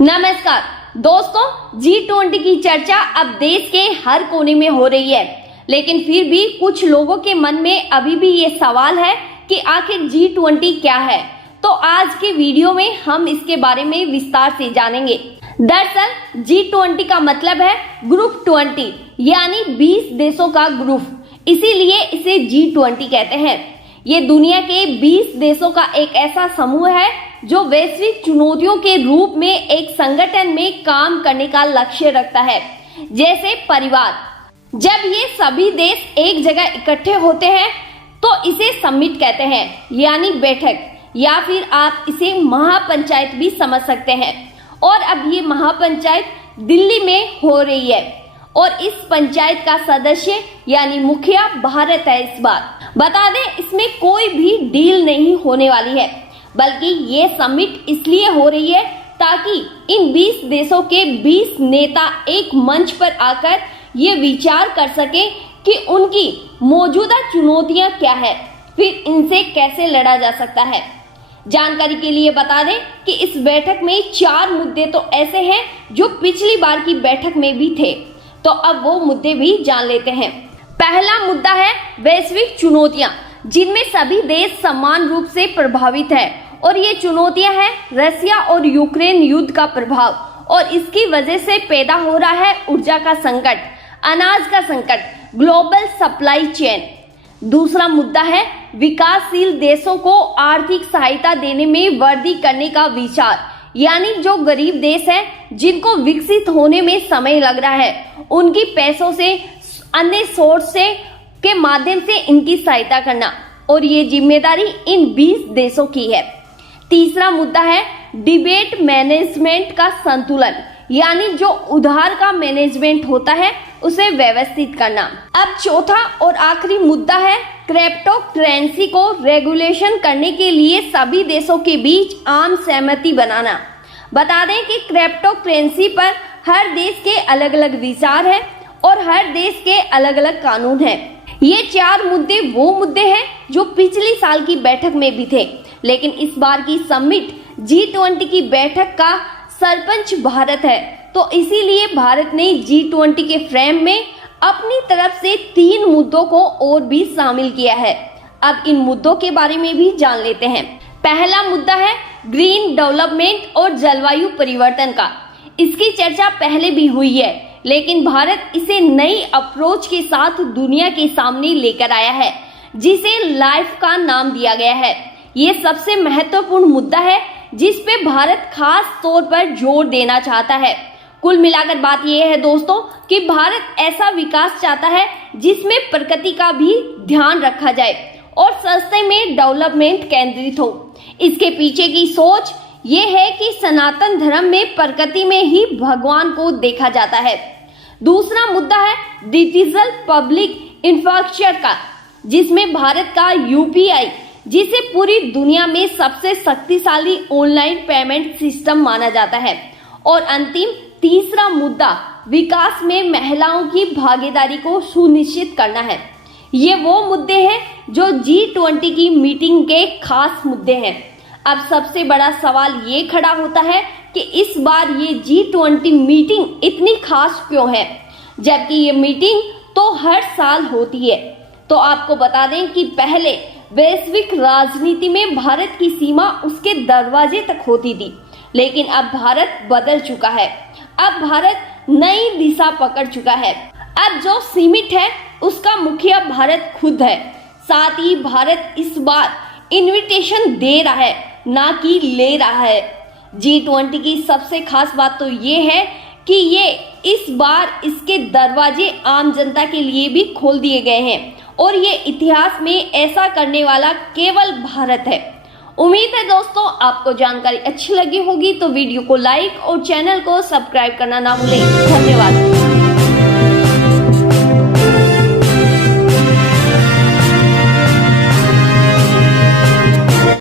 नमस्कार दोस्तों, G20 की चर्चा अब देश के हर कोने में हो रही है, लेकिन फिर भी कुछ लोगों के मन में अभी भी ये सवाल है कि आखिर G20 क्या है। तो आज के वीडियो में हम इसके बारे में विस्तार से जानेंगे। दरअसल G20 का मतलब है ग्रुप 20, यानी 20 देशों का ग्रुप, इसीलिए इसे G20 कहते हैं। ये दुनिया के 20 देशों का एक ऐसा समूह है जो वैश्विक चुनौतियों के रूप में एक संगठन में काम करने का लक्ष्य रखता है, जैसे परिवार। जब ये सभी देश एक जगह इकट्ठे होते हैं तो इसे समिट कहते हैं, यानी बैठक, या फिर आप इसे महापंचायत भी समझ सकते हैं। और अब ये महापंचायत दिल्ली में हो रही है और इस पंचायत का सदस्य यानी मुखिया भारत है। इस बार बता दें, इसमें कोई भी डील नहीं होने वाली है, बल्कि ये समिट इसलिए हो रही है ताकि इन 20 देशों के 20 नेता एक मंच पर आकर ये विचार कर सके कि उनकी मौजूदा चुनौतियां क्या है, फिर इनसे कैसे लड़ा जा सकता है। जानकारी के लिए बता दें कि इस बैठक में 4 मुद्दे तो ऐसे हैं जो पिछली बार की बैठक में भी थे, तो अब वो मुद्दे भी जान लेते हैं। पहला मुद्दा है वैश्विक चुनौतियां, जिनमें सभी देश समान रूप से प्रभावित है, और ये चुनौतियां हैं रसिया और यूक्रेन युद्ध का प्रभाव, और इसकी वजह से पैदा हो रहा है ऊर्जा का संकट, अनाज का संकट, ग्लोबल सप्लाई चेन। दूसरा मुद्दा है विकासशील देशों को आर्थिक सहायता देने में वृद्धि करने का विचार, यानी जो गरीब देश हैं जिनको विकसित होने में समय लग रहा है, उनकी पैसों से, अन्य सोर्स से के माध्यम से इनकी सहायता करना, और ये जिम्मेदारी इन 20 देशों की है। तीसरा मुद्दा है डिबेट मैनेजमेंट का संतुलन, यानी जो उधार का मैनेजमेंट होता है उसे व्यवस्थित करना। अब चौथा और आखिरी मुद्दा है क्रिप्टो करेंसी को रेगुलेशन करने के लिए सभी देशों के बीच आम सहमति बनाना। बता दें कि क्रिप्टो करेंसी पर हर देश के अलग अलग विचार है और हर देश के अलग अलग कानून हैं। ये 4 मुद्दे वो मुद्दे हैं जो पिछली साल की बैठक में भी थे, लेकिन इस बार की समिट G20 की बैठक का सरपंच भारत है, तो इसीलिए भारत ने G20 के फ्रेम में अपनी तरफ से 3 मुद्दों को और भी शामिल किया है। अब इन मुद्दों के बारे में भी जान लेते हैं। पहला मुद्दा है ग्रीन डेवलपमेंट और जलवायु परिवर्तन का। इसकी चर्चा पहले भी हुई है, लेकिन भारत इसे नई अप्रोच के साथ दुनिया के सामने लेकर आया है, जिसे लाइफ का नाम दिया गया है। ये सबसे महत्वपूर्ण मुद्दा है जिस पे भारत खास तौर पर जोर देना चाहता है। कुल मिलाकर बात यह है दोस्तों कि भारत ऐसा विकास चाहता है जिसमें प्रकृति का भी ध्यान रखा जाए और सस्ते में डेवलपमेंट केंद्रित हो। इसके पीछे की सोच ये है कि सनातन धर्म में प्रकृति में ही भगवान को देखा जाता है। दूसरा मुद्दा है डिजिटल पब्लिक इंफ्रास्ट्रक्चर का, जिसमें भारत का UPI, जिसे पूरी दुनिया में सबसे शक्तिशाली ऑनलाइन पेमेंट सिस्टम माना जाता है। और अंतिम तीसरा मुद्दा विकास में महिलाओं की भागीदारी को सुनिश्चित करना है। ये वो मुद्दे हैं जो G20 की मीटिंग के खास मुद्दे हैं। अब सबसे बड़ा सवाल ये खड़ा होता है कि इस बार ये G20 मीटिंग इतनी खास क्यों है, जबकि ये मीटिंग तो हर साल होती है। तो आपको बता दें कि पहले वैश्विक राजनीति में भारत की सीमा उसके दरवाजे तक होती थी, लेकिन अब भारत बदल चुका है। अब भारत नई दिशा पकड़ चुका है। अब जो समिट है उसका मुखिया भारत खुद है। साथ ही भारत इस बार इनविटेशन दे रहा है, ना कि ले रहा है। G20 की सबसे खास बात तो ये है कि ये इस बार इसके दरवाजे आम जनता के लिए भी खोल दिए गए हैं, और ये इतिहास में ऐसा करने वाला केवल भारत है। उम्मीद है दोस्तों आपको जानकारी अच्छी लगी होगी, तो वीडियो को लाइक और चैनल को सब्सक्राइब करना ना भूलें। धन्यवाद।